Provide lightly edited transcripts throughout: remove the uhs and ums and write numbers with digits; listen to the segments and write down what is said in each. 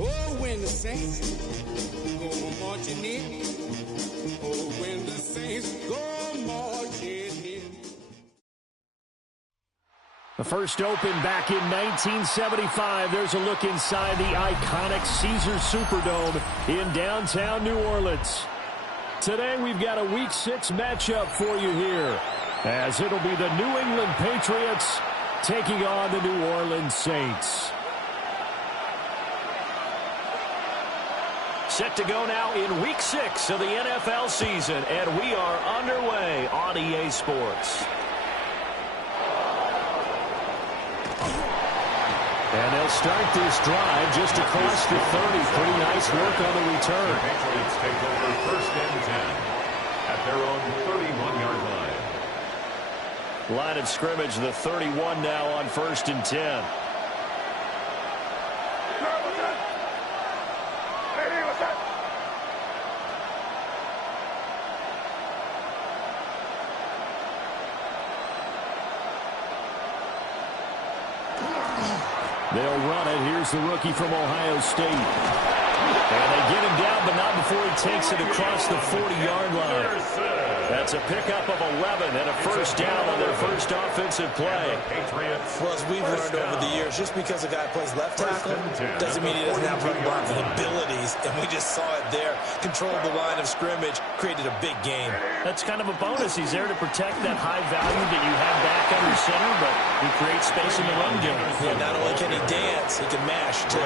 Oh, when the saints go marching in. Oh, when the saints go marching in. The first open back in 1975. There's a look inside the iconic Caesars Superdome in downtown New Orleans. Today we've got a Week 6 matchup for you here, as it'll be the New England Patriots taking on the New Orleans Saints. Set to go now in Week 6 of the NFL season, and we are underway on EA Sports. And they'll start this drive just across the 30. Pretty nice work on the return. The Patriots take over first and 10 at their own 31-yard line. Line of scrimmage, the 31 now on first and 10. They'll run it. Here's the rookie from Ohio State. And they get him down, but not before he takes it across the 40-yard line. That's a pickup of 11 and a first down on their first offensive play. Well, as we've learned over the years, just because a guy plays left tackle doesn't mean he doesn't have run blocking abilities. And we just saw it there. Controlled the line of scrimmage, created a big game. That's kind of a bonus. He's there to protect that high value that you have back under center, but he creates space in the run game. Yeah, not only can he dance, he can mash, too.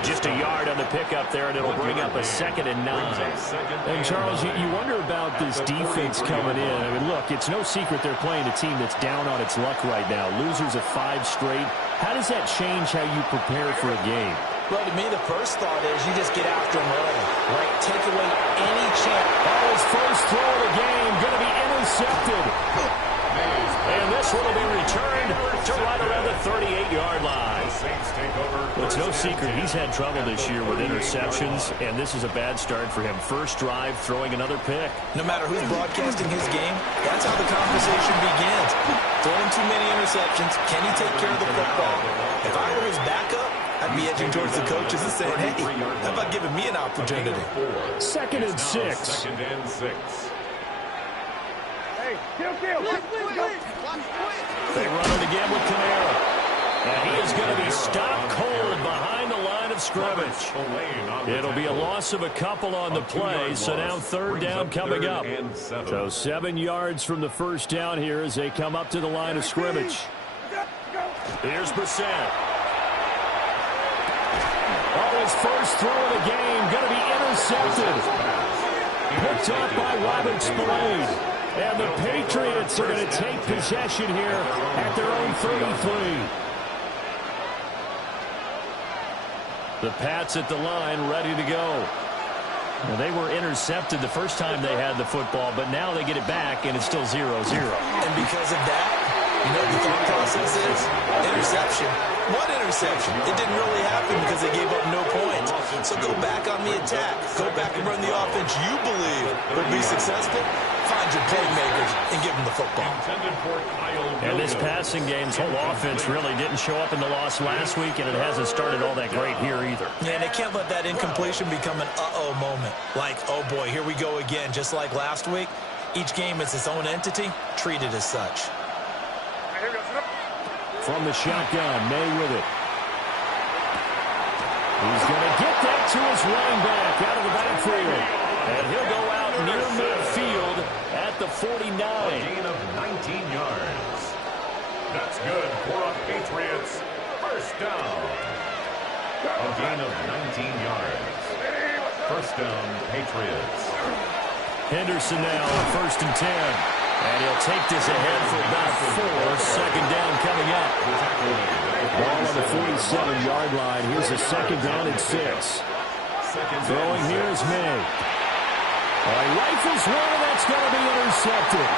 Just a yard on the pickup there, and it'll bring up a 2nd and 9. And, Charles, you wonder about this defense coming in. I mean, look, it's no secret they're playing a team that's down on its luck right now. Losers of 5 straight. How does that change how you prepare for a game? Well, to me, the first thought is you just get after them early, right? Take away any chance. His first throw of the game going to be intercepted. And this one will be returned to right around the 38-yard line. Well, it's no secret he's had trouble this year with interceptions, and this is a bad start for him. First drive, throwing another pick. No matter who's broadcasting his game, that's how the conversation begins. Throwing too many interceptions, can he take care of the football? If I were his backup, I'd be edging towards the coaches and saying, hey, how about giving me an opportunity? 2nd and 6. Hey, kill. They run it again with Kamara. And he is going to be stopped cold behind the line of scrimmage. It'll be a loss of a couple on the play, so now 3rd down coming up. So 7 yards from the first down here as they come up to the line of scrimmage. Here's Brissett. His first throw of the game going to be intercepted. Picked up by Robert Spillane. And the Patriots are going to take possession here at their own 33. The Pats at the line, ready to go. Well, they were intercepted the first time they had the football, but now they get it back, and it's still 0-0. And because of that, you know what the thought process is? Interception. What interception? It didn't really happen because they gave up no points. So go back on the attack. Go back and run the offense you believe will be successful. Find your playmakers and give them the football. And this passing game's whole offense really didn't show up in the loss last week, and it hasn't started all that great here either. Yeah, and they can't let that incompletion become an uh-oh moment. Like, oh boy, here we go again, just like last week. Each game is its own entity, treated as such. From the shotgun, May with it. He's going to get that to his running back out of the backfield. And he'll go out near midfield at the 49. A gain of 19 yards. That's good for a Patriots first down. A gain of 19 yards. First down, Patriots. Henderson now on 1st and 10. And he'll take this ahead for about 4. Second down coming up. Ball on the 47-yard line. Here's a second down and 6. Throwing here is May. He rifles one, and that's going to be intercepted.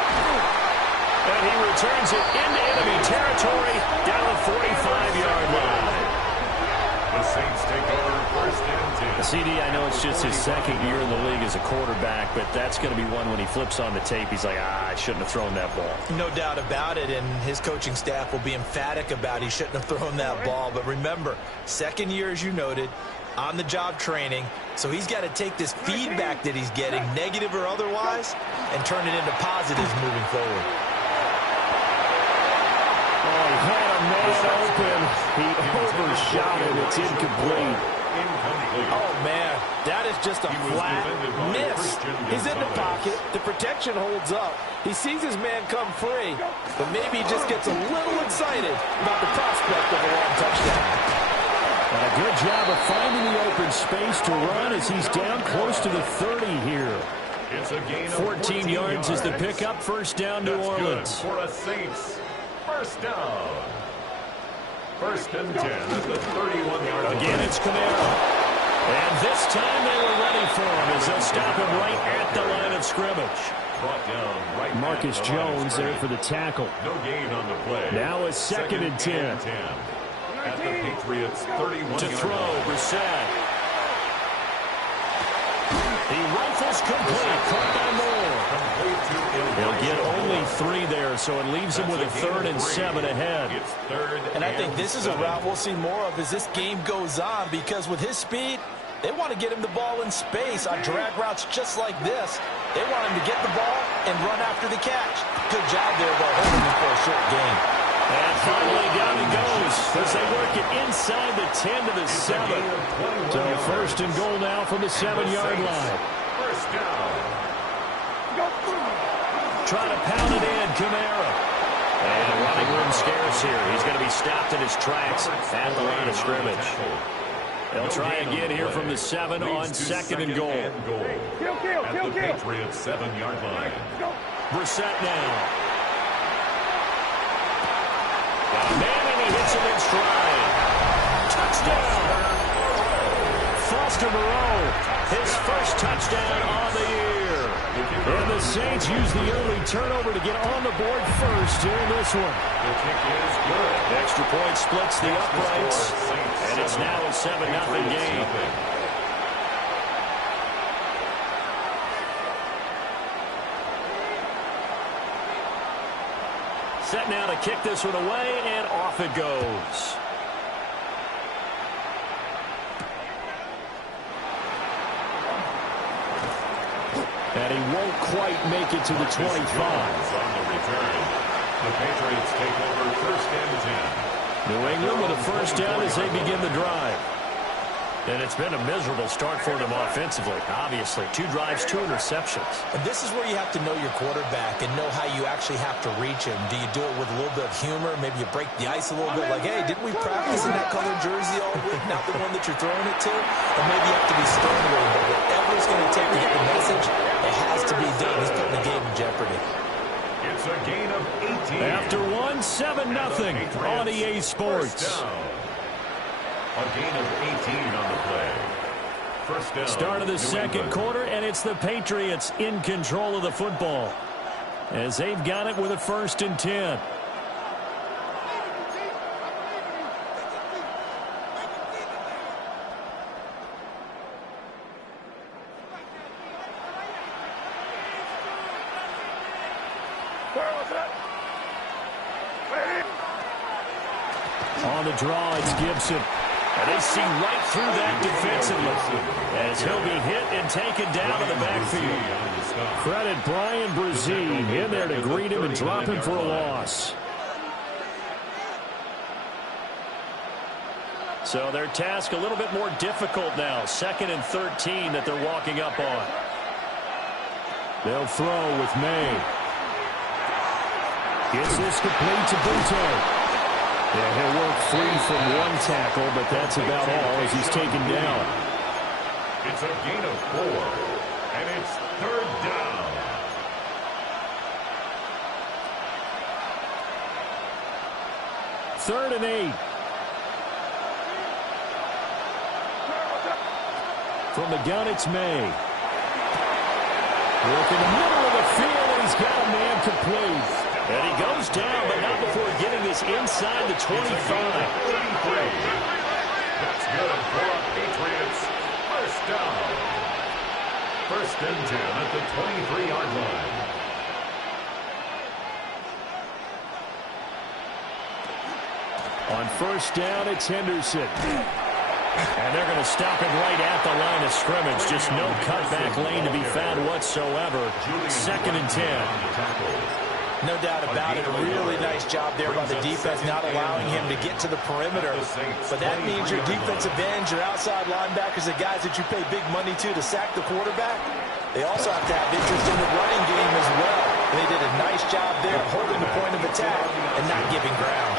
And he returns it into enemy territory down the 45-yard line. The Saints take over 1st and 10. CD, I know it's just his second year in the league as a quarterback, but that's going to be one when he flips on the tape, he's like, I shouldn't have thrown that ball. No doubt about it, and his coaching staff will be emphatic about he shouldn't have thrown that ball. But remember, second year, as you noted, on-the-job training, so he's got to take this feedback that he's getting, negative or otherwise, and turn it into positives moving forward. Oh, he had a man open. He overshot it. It's incomplete. Oh, man, that is just a flat miss. He's in the pocket. The protection holds up. He sees his man come free, but maybe he just gets a little excited about the prospect of a long touchdown. And a good job of finding the open space to run as he's down close to the 30 here. It's a gain of 14 yards is the pickup. First down, New Orleans. For a Saints first down. 1st and 10 at the 31-yard line. Again, it's Camaro. And this time they were ready for him as they'll stop him right at the line of scrimmage. Brought down right Marcus at the Jones there for the tackle. No gain on the play. Now a second and 10. At the Patriots 31 to throw, Brissett. He rifles complete. Caught by Moore. He'll get only 3 there, so it leaves him with a 3rd and 7 ahead. And I think this is a route we'll see more of as this game goes on, because with his speed, they want to get him the ball in space on drag routes just like this. They want him to get the ball and run after the catch. Good job there, though, holding him for a short gain. And finally down he goes as they work it inside the 10 to the 7. So 1st and goal now from the 7-yard line. First down. Trying to pound it in, Camaro. And running room scarce here. He's going to be stopped in his tracks at the line of scrimmage. They'll try again here from the 7 on 2nd and goal. At the Patriots 7-yard line. Brissett now. Man, and he hits him in stride. Touchdown! Foster Moreau, his first touchdown on the year. And the Saints use the early turnover to get on the board first here in this one. The kick is good. Extra point splits the uprights, and it's now a 7-0 game. Set now to kick this one away, and off it goes. And he won't quite make it to the 25. On the return. The Patriots take over 1st and 10. New England with a first down as they begin the drive. And it's been a miserable start for them offensively, obviously. 2 drives, 2 interceptions. And this is where you have to know your quarterback and know how you actually have to reach him. Do you do it with a little bit of humor? Maybe you break the ice a little bit, like, hey, didn't we practice in that colored jersey all week? Not the one that you're throwing it to? Or maybe you have to be stern with him. But whatever it's going to take to get the message, it has to be done. He's putting the game in jeopardy. It's a gain of 18. After 1, 7-0 on EA Sports. A gain of 18 on the play. First down. Start of the second quarter, and it's the Patriots in control of the football as they've got it with a 1st and 10. On the draw, it's Gibson. And they see right through that defensively as he'll be hit and taken down in the backfield. Credit Brian Brazine in there to greet him and drop him for a loss. So their task a little bit more difficult now. 2nd and 13 that they're walking up on. They'll throw with May. Gets this complete to Butte. Yeah, he'll work free from one tackle, but that's about all as he's taken down. It's a gain of 4, and it's 3rd down. Third and 8. From the gun, it's May. Look in the middle of the field, and he's got a man complete. And he goes down, but not before getting this inside the 25. That's good for our Patriots. First down. 1st and 10 at the 23-yard line. On 1st down, it's Henderson. And they're going to stop it right at the line of scrimmage. Just no cutback lane to be found whatsoever. 2nd and 10. No doubt about it. A really nice job there by the defense, not allowing him to get to the perimeter. But that means your defensive ends, your outside linebackers, the guys that you pay big money to sack the quarterback, they also have to have interest in the running game as well. And they did a nice job there holding the point of attack and not giving ground.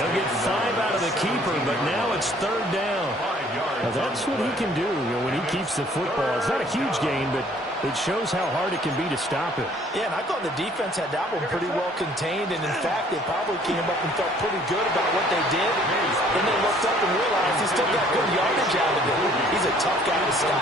They'll get 5 out of the keeper, but now it's 3rd down. Now that's what he can do, when he keeps the football. It's not a huge gain, but it shows how hard it can be to stop it. Yeah, and I thought the defense had that one pretty well contained, and in fact, they probably came up and felt pretty good about what they did. Then they looked up and realized he still got good yardage out of it. He's a tough guy to stop.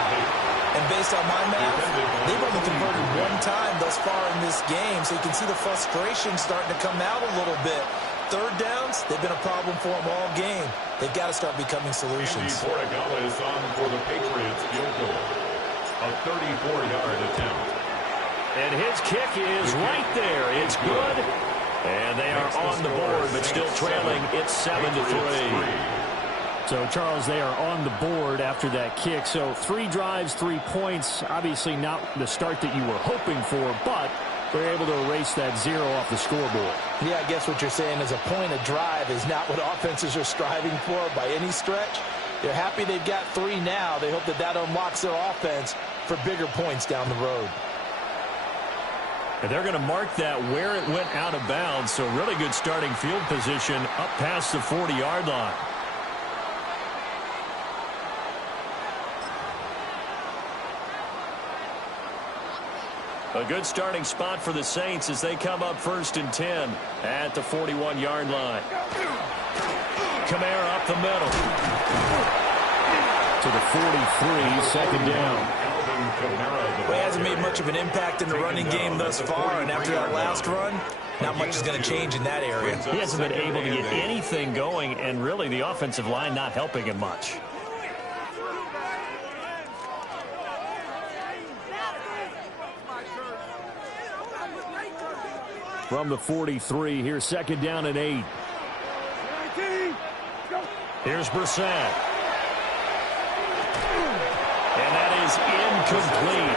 And based on my math, they've only converted 1 time thus far in this game, so you can see the frustration starting to come out a little bit. 3rd downs, they've been a problem for them all game. They've got to start becoming solutions. Andy Portagala is on for the Patriots field goal. A 34-yard attempt. And his kick is right there. It's good. And they are on the board, but still trailing. It's 7-3. So, Charles, they are on the board after that kick. So 3 drives, 3 points. Obviously not the start that you were hoping for, but they're able to erase that 0 off the scoreboard. Yeah, I guess what you're saying is a point of drive is not what offenses are striving for by any stretch. They're happy they've got 3 now. They hope that that unlocks their offense for bigger points down the road. And they're going to mark that where it went out of bounds. So really good starting field position up past the 40-yard line. A good starting spot for the Saints as they come up 1st and 10 at the 41-yard line. Kamara up the middle. To the 43, 2nd down. Well, he hasn't made much of an impact in the running game thus far, and after that last run, not much is going to change in that area. He hasn't been able to get anything going, and really the offensive line not helping him much. From the 43, here's 2nd down and 8. Here's Brissett. And that is incomplete.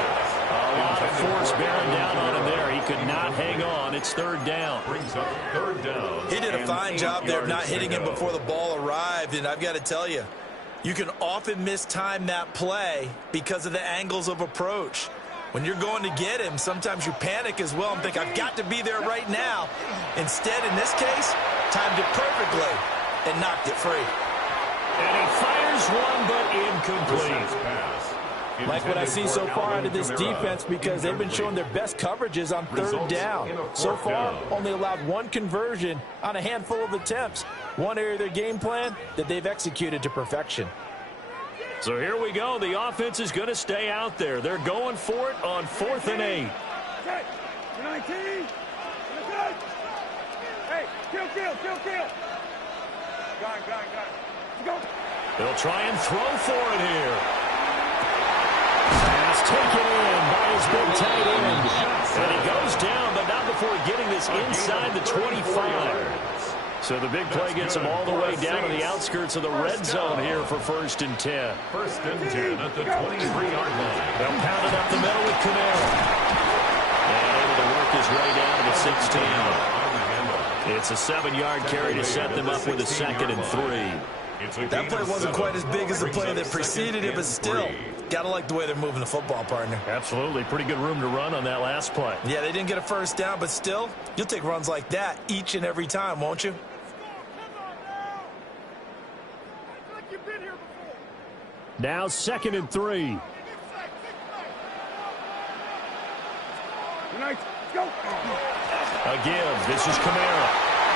A lot of force bearing down on him there. He could not hang on. It's 3rd down. Brings up 3rd down. He did a fine job there of not hitting him before the ball arrived, and I've got to tell you, you can often mistime that play because of the angles of approach. When you're going to get him, sometimes you panic as well and think, I've got to be there right now. Instead, in this case, timed it perfectly and knocked it free. And he fires one, but incomplete. Like what I've seen so far out of this defense, because they've been showing their best coverages on third down. So far, only allowed one conversion on a handful of attempts. One area of their game plan that they've executed to perfection. So here we go. The offense is going to stay out there. They're going for it on 4th and 8. Hey, kill. Go. They'll try and throw for it here. Pass taken in by his big tight end. And he goes down, but not before getting this inside the 25. So the big play gets him all the way down to the outskirts of the red zone here for 1st and 10. 1st and 10 at the 23-yard line. They'll pound it up the middle with Camaro. And able to work his way down to the 16. It's a 7-yard carry to set them up with a 2nd and 3. That play wasn't quite as big as the play that preceded it, but still, got to like the way they're moving the football, partner. Absolutely. Pretty good room to run on that last play. Yeah, they didn't get a 1st down, but still, you'll take runs like that each and every time, won't you? Now 2nd and 3. A give. This is Camara.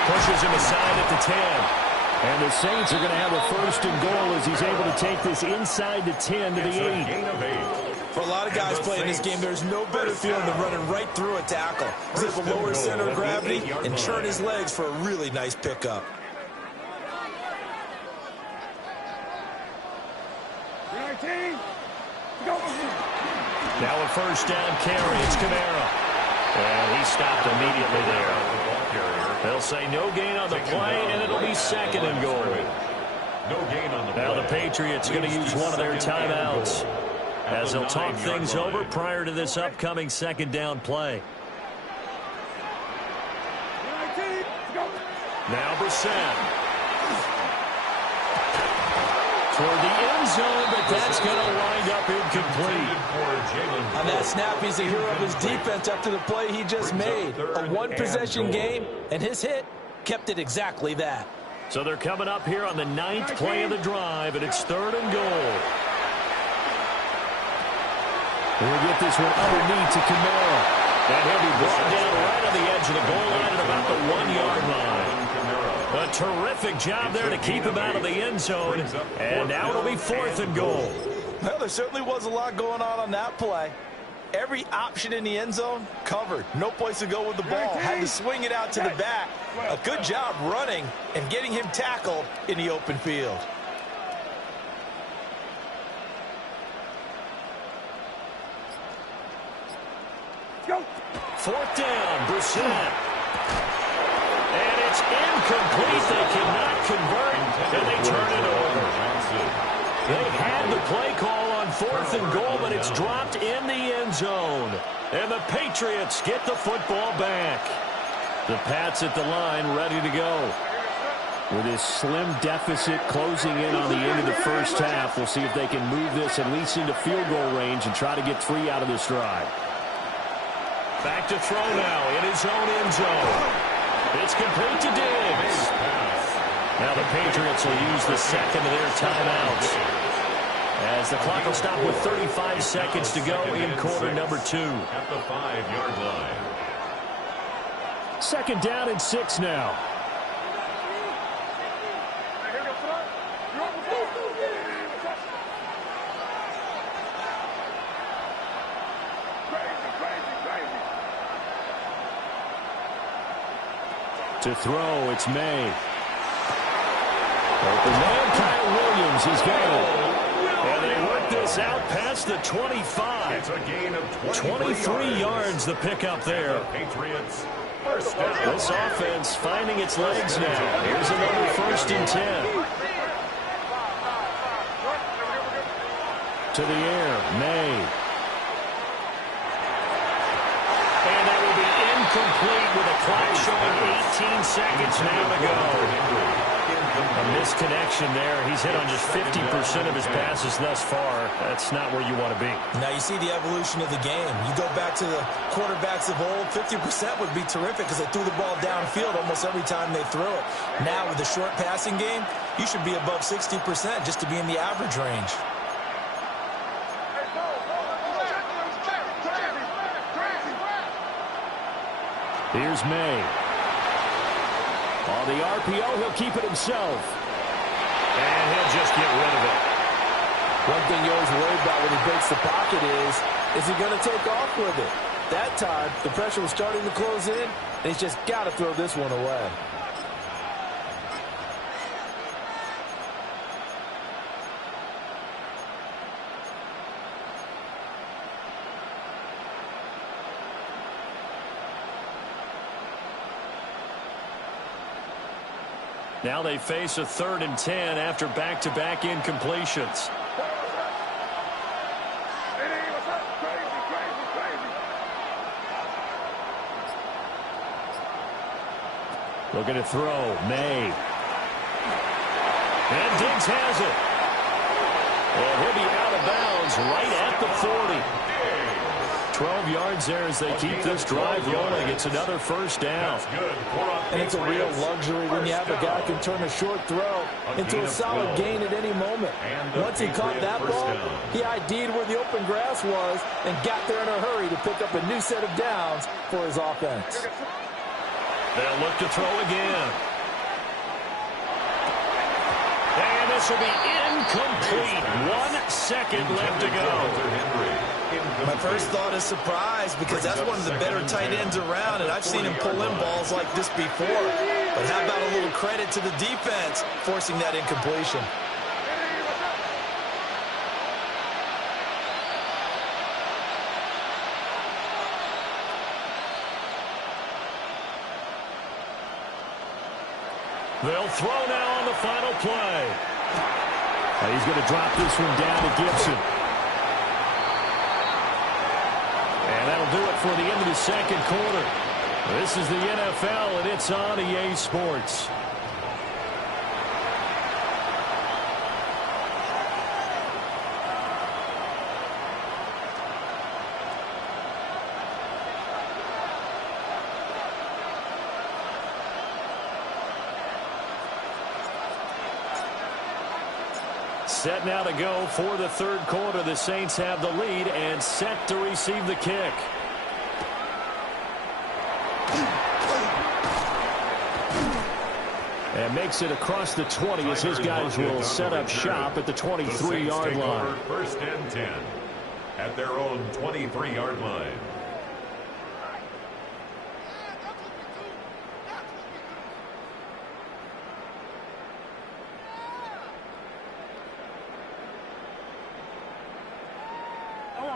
Pushes him aside at the 10. And the Saints are going to have a 1st and goal as he's able to take this inside the 10 to the 8. For a lot of guys playing this game, there's no better feeling than running right through a tackle. He's able to lower his center of gravity and turn his legs for a really nice pickup. Now a 1st down carry. It's Camara. And he stopped immediately there. They'll say no gain on the play, and it'll be 2nd and goal. Now the Patriots going to use one of their timeouts as they'll talk things over prior to this upcoming 2nd down play. Now Brissett. Toward the end zone, but that's going to wind up incomplete. On that snap, he's the hero of his defense after the play he just made. A one-possession game, and his hit kept it exactly that. So they're coming up here on the 9th play of the drive, and it's 3rd and goal. We'll get this one underneath to Camara. And he'll be brought down right on the edge of the goal line at about the 1-yard line. A terrific job there to keep him out of the end zone. And now it'll be 4th and goal. Well, there certainly was a lot going on that play. Every option in the end zone covered. No place to go with the ball. Had to swing it out to the back. A good job running and getting him tackled in the open field. Go. 4th down, Brissett. And it's incomplete. They cannot convert, and they turn it over. They had the play call on 4th and goal, but it's dropped in the end zone. And the Patriots get the football back. The Pats at the line ready to go. With this slim deficit closing in on the end of the first half, we'll see if they can move this at least into field goal range and try to get 3 out of this drive. Back to throw now in his own end zone. It's complete to Diggs. Now the Patriots will use the 2nd of their timeouts, as the clock will stop with 35 seconds to go in quarter number 2. At the 5-yard line. 2nd down and 6 now. To throw, it's May. Open man, Kyle Williams has got it. And they work this out past the 25. It's a gain of 23 yards, the pickup there. Patriots. 1st down. This offense finding its legs now. Here's another 1st and 10. To the air, May. And that will be incomplete with a clock showing 18 seconds now to go. A misconnection there. He's hit on just 50% of his passes thus far. That's not where you want to be. Now you see the evolution of the game. You go back to the quarterbacks of old, 50% would be terrific because they threw the ball downfield almost every time they threw it. Now with the short passing game, you should be above 60% just to be in the average range. Here's May. On the RPO, he'll keep it himself. And he'll just get rid of it. One thing you always worry about when he breaks the pocket is he going to take off with it? That time, the pressure was starting to close in, and he's just got to throw this one away. Now they face a 3rd and 10 after back-to-back incompletions. Looking to throw. May. And Diggs has it. And he'll be out of bounds right at the 40. 12 yards there as they keep this drive rolling. It's another first down. And it's a real luxury when you have a guy who can turn a short throw into a solid gain at any moment. Once he caught that ball, he ID'd where the open grass was and got there in a hurry to pick up a new set of downs for his offense. They'll look to throw again. And this will be incomplete. 1 second left to go. My first thought is surprise because that's one of the better tight ends around, and I've seen him pull in balls like this before. But how about a little credit to the defense forcing that incompletion? They'll throw now on the final play. He's going to drop this one down to Gibson. And that'll do it for the end of the second quarter. This is the NFL, and it's on EA Sports. Set now to go for the third quarter. The Saints have the lead and set to receive the kick. And makes it across the 20 as his guys will set up shop at the 23-yard line. First and 10 at their own 23-yard line.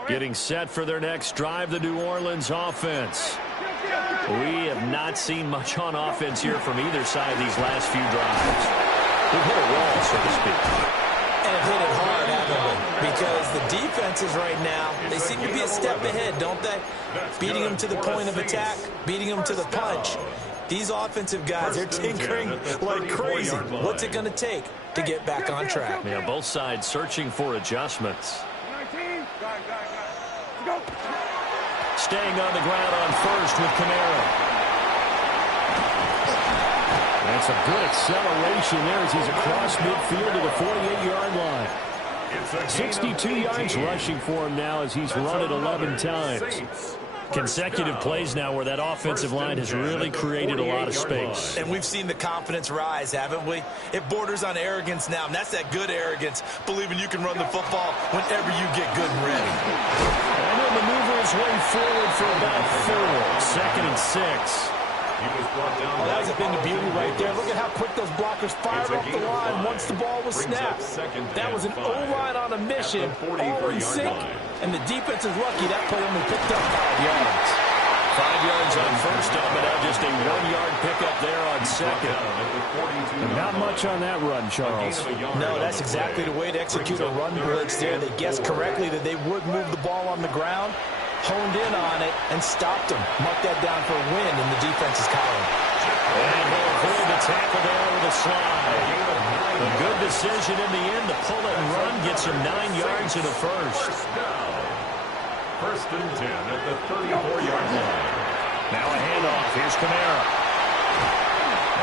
Getting set for their next drive, the New Orleans offense. We have not seen much on offense here from either side these last few drives. We've hit a wall, so to speak. And have hit it hard, haven't we? Because the defenses right now, they seem to be a step ahead, don't they? Beating them to the point of attack, beating them to the punch. These offensive guys, they're tinkering like crazy. What's it going to take to get back on track? Yeah, both sides searching for adjustments. Staying on the ground on first with Kamara. And some good acceleration there as he's across midfield to the 48-yard line. 62 yards rushing for him now as he's run it 11 times. Consecutive plays now where that offensive line has really created a lot of space. And we've seen the confidence rise, haven't we? It borders on arrogance now, and that's that good arrogance, believing you can run the football whenever you get good and ready. And he'll maneuver his way forward for about 4. 2nd and 6. Oh, that was a thing of beauty right there. Look at how quick those blockers fired off the line once the ball was snapped. That was an O-line on a mission, all in sync. And the defense is lucky that play only picked up 5 yards. 5 yards on first down, but now just a 1-yard pickup there on second. And not much on that run, Charles. No, that's exactly the way to execute a run blitz there. They guessed correctly that they would move the ball on the ground, honed in on it, and stopped them. Mark that down for a win in the defense's column. And he'll avoid the tackle there with a slide. A good decision in the end to pull it and run, gets him 9 yards in a first. First and 10 at the 34-yard line. Now a handoff. Here's Kamara.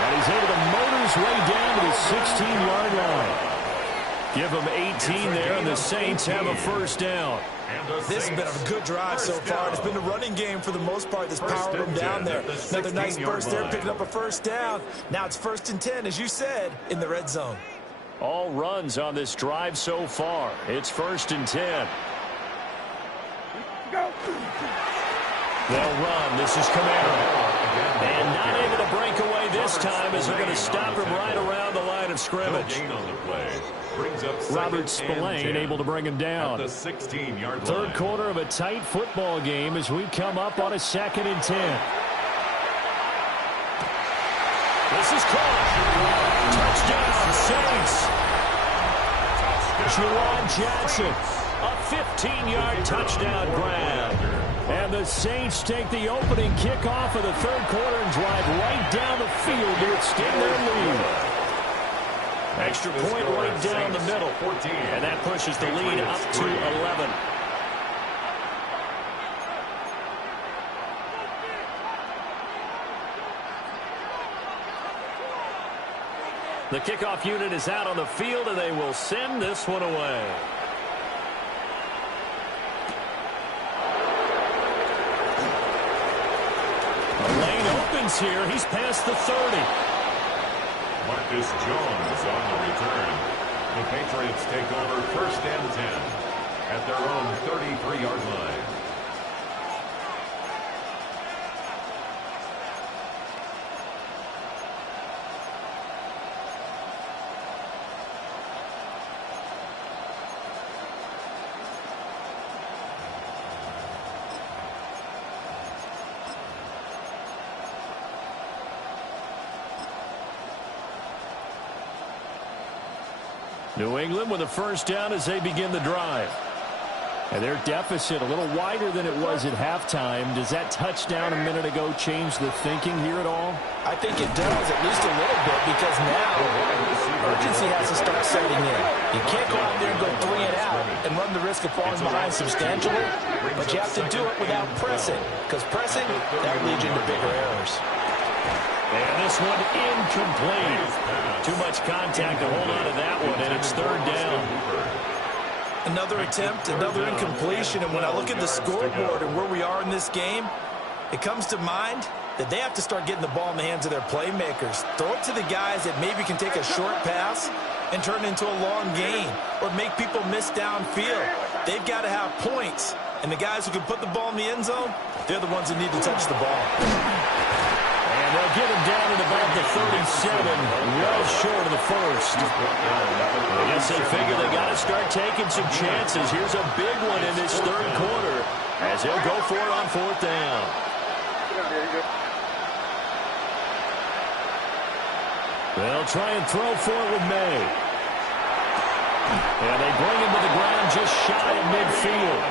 And he's able to motor his way down to the 16-yard line. Give them 18 there, and the Saints have a first down. This has been a good drive so far. It's been a running game for the most part that's powered them down there. Another nice burst there, picking up a first down. Now it's 1st and 10, as you said, in the red zone. All runs on this drive so far. It's 1st and 10. They'll run. This is Camaro. And not able to break away this time as they're going to stop him right around the line of scrimmage. Robert Spillane able to bring him down. 3rd quarter of a tight football game as we come up on a 2nd and 10. This is caught. Touchdown, Saints. Juwan Johnson. A 15-yard touchdown grab. And the Saints take the opening kickoff of the 3rd quarter and drive right down the field to extend their lead. Extra point right down the middle. And that pushes the lead up to 11. The kickoff unit is out on the field, and they will send this one away. Here. He's past the 30. Marcus Jones on the return. The Patriots take over 1st and 10 at their own 33-yard line. New England with a first down as they begin the drive. And their deficit a little wider than it was at halftime. Does that touchdown a minute ago change the thinking here at all? I think it does, at least a little bit, because now urgency has to start setting in. You can't go out there and go 3 and out and run the risk of falling behind substantially, but you have to do it without pressing, because pressing, that leads you into bigger errors. And this one incomplete. Too much contact to hold on to that one, and it's 3rd down. Another attempt, another incompletion, and when I look at the scoreboard and where we are in this game, it comes to mind that they have to start getting the ball in the hands of their playmakers. Throw it to the guys that maybe can take a short pass and turn it into a long gain or make people miss downfield. They've got to have points, and the guys who can put the ball in the end zone, they're the ones that need to touch the ball. And they'll get him down at about the 37, well short of the first. I guess they figure they got to start taking some chances. Here's a big one in this 3rd quarter as they'll go for it on 4th down. They'll try and throw for it with May. And they bring him to the ground just shy of midfield.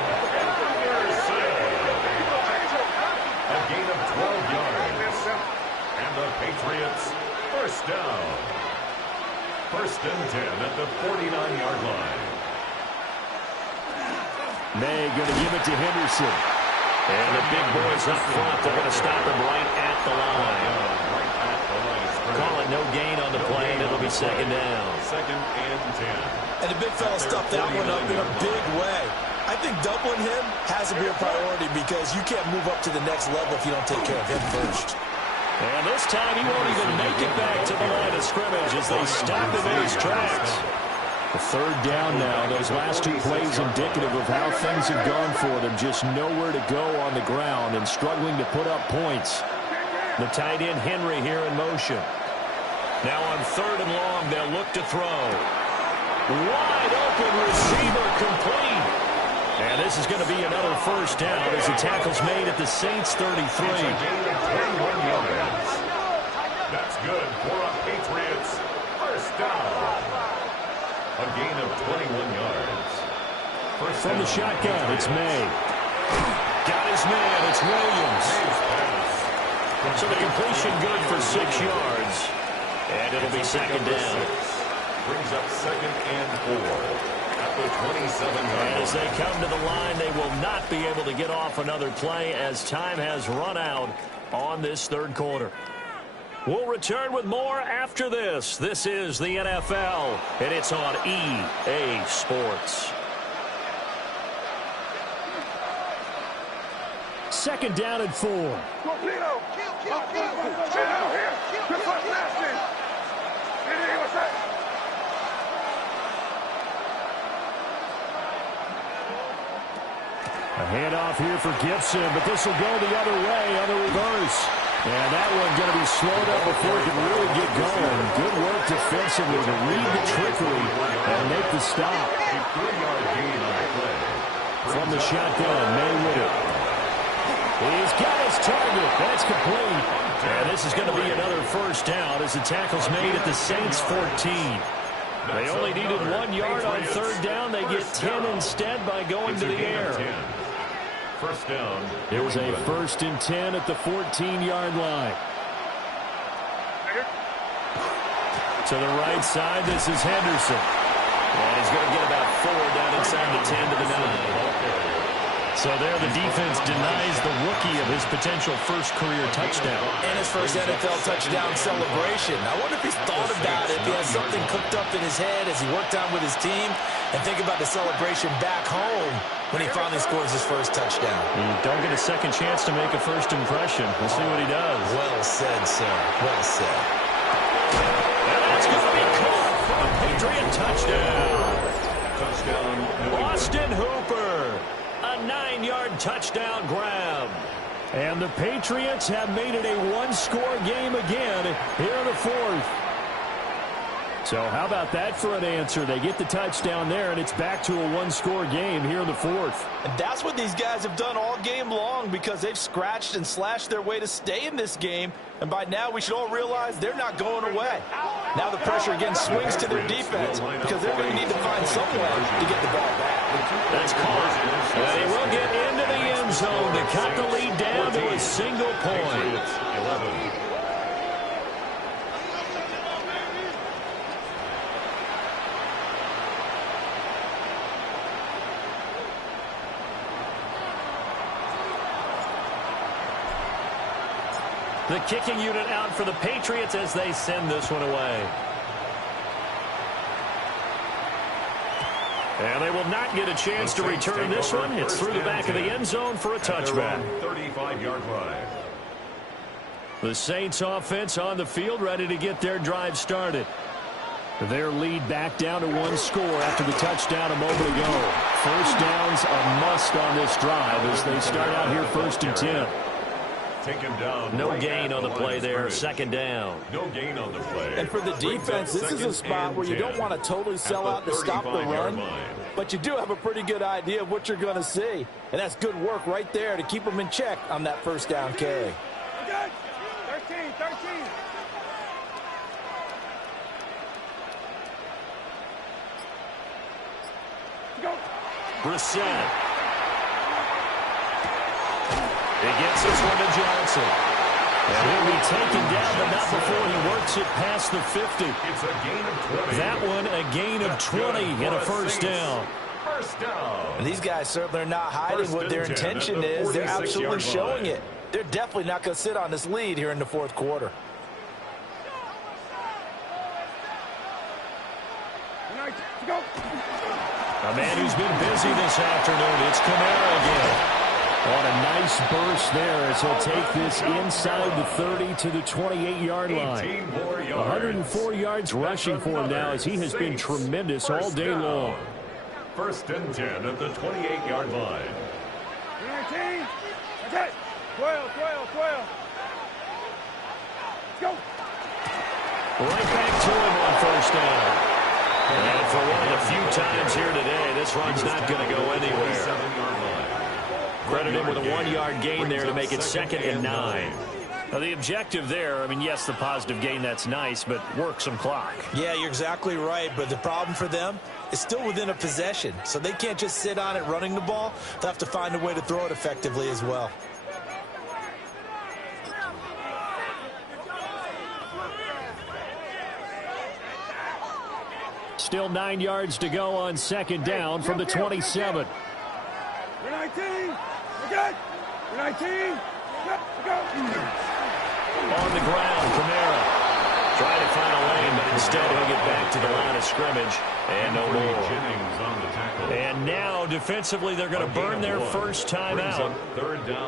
A gain of 12 yards. And the Patriots first down. 1st and 10 at the 49-yard line. May going to give it to Henderson. And the big boys up front, they're going to stop him right at the line. Call it no gain on the play, and it'll be 2nd down. 2nd and 10. And the big fella stuffed that one up in a big way. I think doubling him has to be a priority because you can't move up to the next level if you don't take care of him first. And this time he won't even make it back to the line of scrimmage as they stop him in his tracks. The 3rd down now. Those last 2 plays indicative of how things have gone for them. Just nowhere to go on the ground and struggling to put up points. The tight end Henry here in motion. Now on 3rd and long, they'll look to throw. Wide open receiver complete. And this is going to be another first down as the tackle's made at the Saints 33. It's a gain of 21 yards. That's good for a Patriots first down. A gain of 21 yards. From the shotgun, it's May. Got his man, it's Williams. So the completion good for 6 yards. And it'll be 2nd down. Brings up 2nd and 4. At the 27-yard line. And as they come to the line, they will not be able to get off another play as time has run out on this 3rd quarter. We'll return with more after this. This is the NFL, and it's on EA Sports. Second down and 4. A handoff here for Gibson, but this will go the other way on the reverse. And that one going to be slowed up before it can really get going. Good work defensively to read the trickery and make the stop. From the shotgun, May with it. He's got his target. That's complete. And this is going to be another first down as the tackle's made at the Saints 14. They only needed 1 yard on third down. They get 10 instead by going to the air. First down. It was a 1st and 10 at the 14-yard line. To the right side, this is Henderson. And he's going to get about 4 down inside the 10 to the 9. So there the defense denies the rookie of his potential first career touchdown. And his first NFL touchdown celebration. I wonder if he's thought about it, if he has something cooked up in his head as he worked on with his team, and think about the celebration back home when he finally scores his first touchdown. You don't get a second chance to make a first impression. We'll see what he does. Well said, sir. Well said. And that's going to be caught for a Patriot touchdown. Touchdown. Austin Hooper. A 9-yard touchdown grab. And the Patriots have made it a one-score game again here in the fourth. So how about that for an answer? They get the touchdown there, and it's back to a one-score game here in the fourth. And that's what these guys have done all game long because they've scratched and slashed their way to stay in this game. And by now, we should all realize they're not going away. Now the pressure again swings to their defense because they're going to need to find some way to get the ball back. That's caught. And he will get into the end zone to cut the lead down to a single point. 11. The kicking unit out for the Patriots as they send this one away. And they will not get a chance to return this one. It's through the back of the end zone for a touchback. 35-yard line. The Saints offense on the field ready to get their drive started. Their lead back down to one score after the touchdown a moment ago. First down's a must on this drive as they start out here 1st and 10. Taken down. No gain on the play there. Second down. No gain on the play. And for the defense, this is a spot where you don't want to totally sell out to stop the run, but you do have a pretty good idea of what you're going to see. And that's good work right there to keep them in check on that first down carry. 13. Go. Brissett. He gets this one to Johnson. And he'll be taken down, but not before he works it past the 50. It's a gain of 20. That one a gain of 20 and a first down. First down. And these guys certainly are not hiding what their intention is. They're absolutely showing it. They're definitely not going to sit on this lead here in the fourth quarter. A man who's been busy this afternoon. It's Kamara again. On a nice burst there as he'll take this inside the 30 to the 28-yard line. 104 yards rushing for him now as he has been tremendous all day long. 1st and 10 at the 28-yard line. 19. Okay. 12. Go. Right back to him on first down. And for one of the few times here today, this run's not going to go anywhere. Credit him with a 1-yard gain there to make it 2nd and 9. Now, the objective there, I mean, yes, the positive gain, that's nice, but work some clock. Yeah, you're exactly right, but the problem for them is still within a possession, so they can't just sit on it running the ball. They'll have to find a way to throw it effectively as well. Still 9 yards to go on 2nd down from the 27. We're 19. We're good. We're 19. Go. On the ground, Kamara. Trying to find a lane, but instead he'll get back to the line of scrimmage. And no more. And now, defensively, they're going to burn their first time out.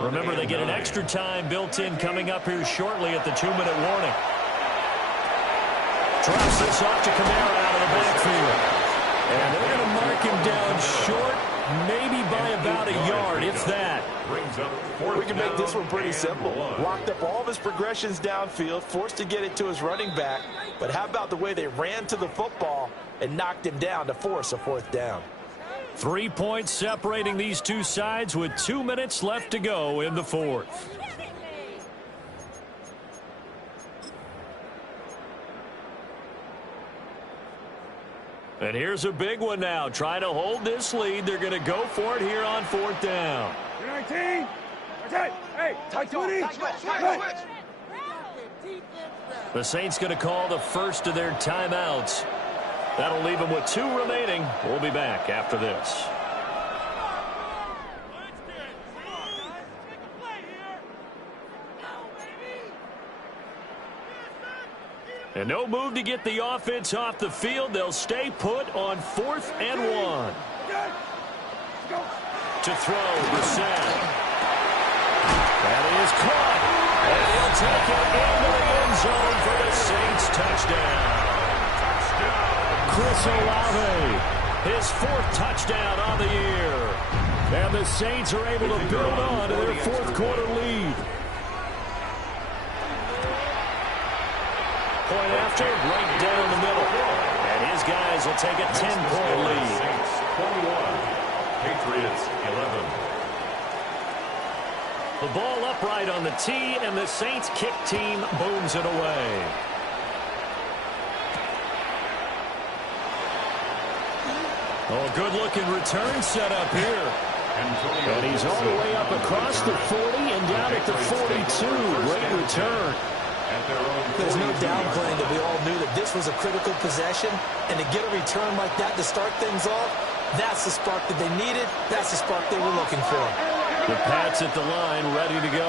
Remember, they get an extra time built in coming up here shortly at the 2-minute warning. Drops this off to Kamara out of the backfield. And they're going to mark him down short, maybe by about a yard, if that. We can make this one pretty simple. Locked up all of his progressions downfield, forced to get it to his running back. But how about the way they ran to the football and knocked him down to force a 4th down? 3 points separating these two sides with 2 minutes left to go in the 4th. And here's a big one now. Trying to hold this lead. They're going to go for it here on 4th down. 19. Okay. Hey, tight 20. The Saints going to call the first of their timeouts. That'll leave them with 2 remaining. We'll be back after this. And no move to get the offense off the field. They'll stay put on 4th and 1. To throw, Brissett. That is caught. And he'll take it into the end zone for the Saints touchdown. Chris Olave, his 4th touchdown on the year. And the Saints are able to build on to their 4th quarter lead. Point after, right down the middle. And his guys will take a 10-point lead. Saints 21, Patriots 11. The ball upright on the tee, and the Saints kick team booms it away. Oh, good-looking return set up here. And he's all the way up across the 40 and down at the 42. Great return. There's no downplaying that we all knew that this was a critical possession, and to get a return like that to start things off, that's the spark that they needed. That's the spark they were looking for. The Pats at the line, ready to go.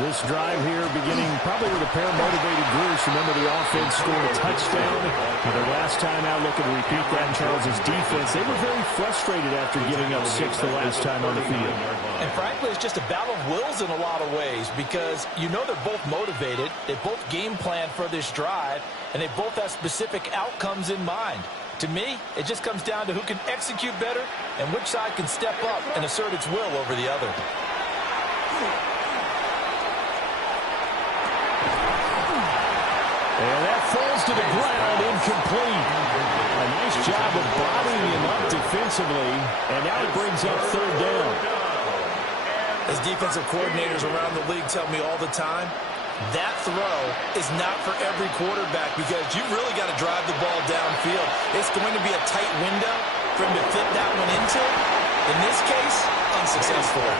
This drive here beginning probably with a pair of motivated groups. Remember, the offense scored a touchdown. And their last time out, looking to repeat that in Charles's defense. They were very frustrated after giving up 6 the last time on the field. And frankly, it's just a battle of wills in a lot of ways, because you know they're both motivated. They both game plan for this drive, and they both have specific outcomes in mind. To me, it just comes down to who can execute better and which side can step up and assert its will over the other. And that falls to the ground, incomplete. A nice job of bodying him up defensively, and now it brings up 3rd down. As defensive coordinators around the league tell me all the time, that throw is not for every quarterback, because you really got to drive the ball downfield. It's going to be a tight window for him to fit that one into. In this case, unsuccessful.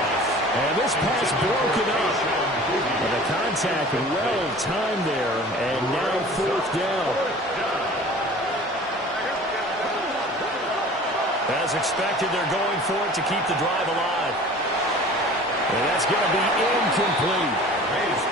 And this pass broken up. But the contact well timed there, and now 4th down. As expected, they're going for it to keep the drive alive. And that's going to be incomplete.